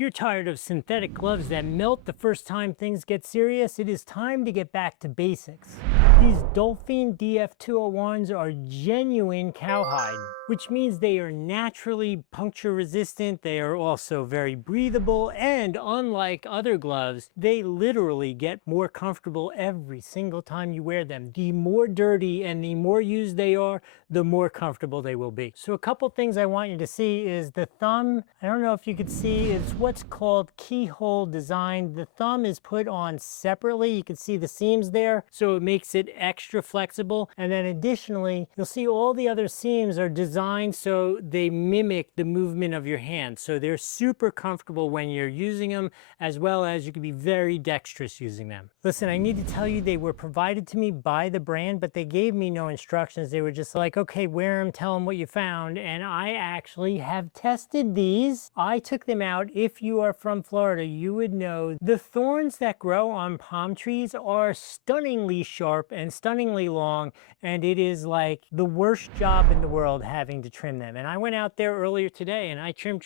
If you're tired of synthetic gloves that melt the first time things get serious, it is time to get back to basics. These DULFINE DF201s are genuine cowhide, which means they are naturally puncture resistant. They are also very breathable, and unlike other gloves, they literally get more comfortable every single time you wear them. The more dirty and the more used they are, the more comfortable they will be. So a couple things I want you to see is the thumb. I don't know if you could see, it's what's called keyhole design. The thumb is put on separately. You can see the seams there, so it makes it extra flexible. And then additionally, you'll see all the other seams are designed so they mimic the movement of your hand. So they're super comfortable when you're using them, as well as you can be very dexterous using them. Listen, I need to tell you, they were provided to me by the brand, but they gave me no instructions. They were just like, okay, wear them, tell them what you found. And I actually have tested these. I took them out. If you are from Florida, you would know the thorns that grow on palm trees are stunningly sharp and stunningly long, and it is like the worst job in the world having to trim them. And I went out there earlier today and I trimmed,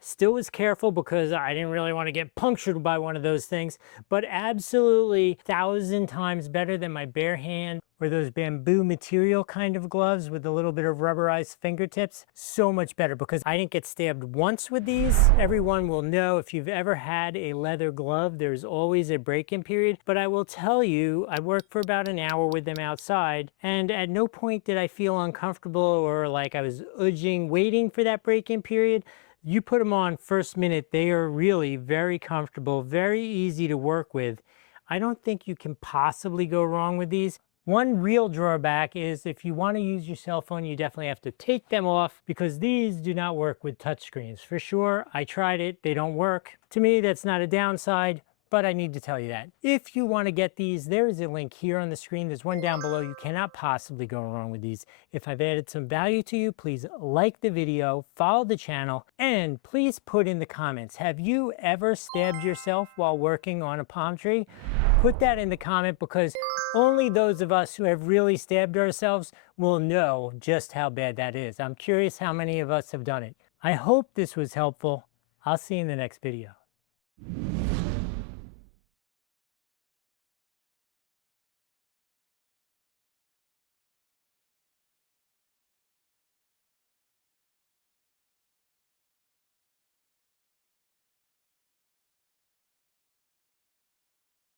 still was careful because I didn't really want to get punctured by one of those things, but absolutely 1,000 times better than my bare hand or those bamboo material kind of gloves with a little bit of rubberized fingertips. So much better because I didn't get stabbed once with these. Everyone will know, if you've ever had a leather glove, there's always a break-in period. But I will tell you, I worked for about an hour with them outside, and at no point did I feel uncomfortable or like I was waiting for that break-in period. You put them on first minute, they are really very comfortable, very easy to work with. I don't think you can possibly go wrong with these. One real drawback is if you want to use your cell phone, you definitely have to take them off because these do not work with touchscreens. For sure, I tried it, they don't work. To me, that's not a downside, but I need to tell you that. If you want to get these, there is a link here on the screen. There's one down below. You cannot possibly go wrong with these. If I've added some value to you, please like the video, follow the channel, and please put in the comments, have you ever stabbed yourself while working on a palm tree? Put that in the comment because only those of us who have really stabbed ourselves will know just how bad that is. I'm curious how many of us have done it. I hope this was helpful. I'll see you in the next video.